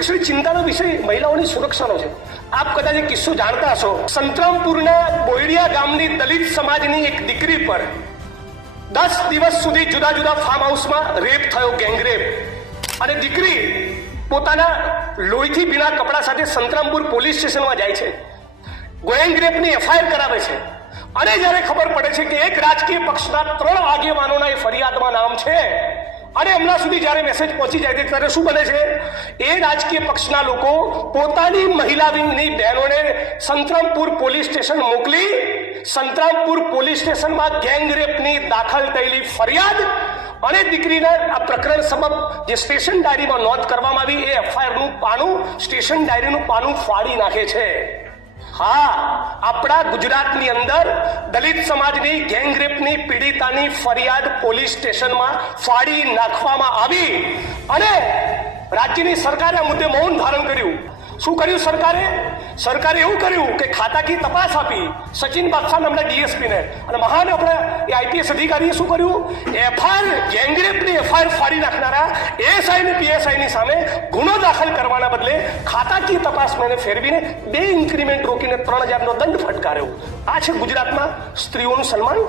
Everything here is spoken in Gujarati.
અધ્યક્ષની ચિંતાનો વિષય મહિલાઓની સુરક્ષાનો છે. આપ કદાચ એક કિસ્સો જાણતા હશો. સંતરામપુરના બોયડિયા ગામની દલિત સમાજની એક દીકરી પર 10 દિવસ સુધી જુદા જુદા ફાર્મ હાઉસમાં રેપ થયો, ગેંગરેપ. અને દીકરી પોતાના લોહીથી ભીના કપડા સાથે સંતરામપુર પોલીસ સ્ટેશનમાં જાય છે, ગેંગરેપની એફઆઈઆર કરાવે છે. અને જ્યારે ખબર પડે છે કે એક રાજકીય પક્ષના 3 આગેવાનોના એ ફરિયાદમાં નામ છે અને હમણાં સુધી જ્યારે મેસેજ પહોંચી જાય છે ત્યારે શું બને છે, એ રાજકીય પક્ષના લોકો પોતાની મહિલા વિંગની બહેનોને સંતરામપુર પોલીસ સ્ટેશન મોકલી સંતરામપુર પોલીસ સ્ટેશનમાં ગેંગરેપની દાખલ થયેલી ફરિયાદ અને દીકરીના આ પ્રકરણ સબબ જે સ્ટેશન ડાયરીમાં નોંધ કરવામાં આવી એ એફઆઈઆરનું પાનું, સ્ટેશન ડાયરીનું પાનું ફાડી નાખે છે. હા, આપણા ગુજરાતની અંદર દલિત સમાજની ગેંગરેપની પીડિતાની ફરિયાદ પોલીસ સ્ટેશનમાં ફાડી નાખવામાં આવી અને રાજ્યની સરકારે આ મુદ્દે મૌન ધારણ કર્યું. શું કર્યું સરકારે? સરકારે એવું કર્યું કે ખાતાકીય તપાસ આપી સચિન બાદશાહ નામના ડીએસપીને, અને મહાન આપણા એ આઈપીએસ અધિકારીએ શું કર્યું, એફઆઈઆર ગેંગરેપની એફઆઈઆર ફાડી નાખનારા એએસઆઈ અને પીએસઆઈની સામે ગુનો દાખલ કરવાના બદલે ખાતાકીય તપાસને ફેરવીને 2 ઇન્ક્રીમેન્ટ રોકીને 3000નો દંડ ફટકાર્યો. આ છે ગુજરાતમાં સ્ત્રીઓનું સન્માન.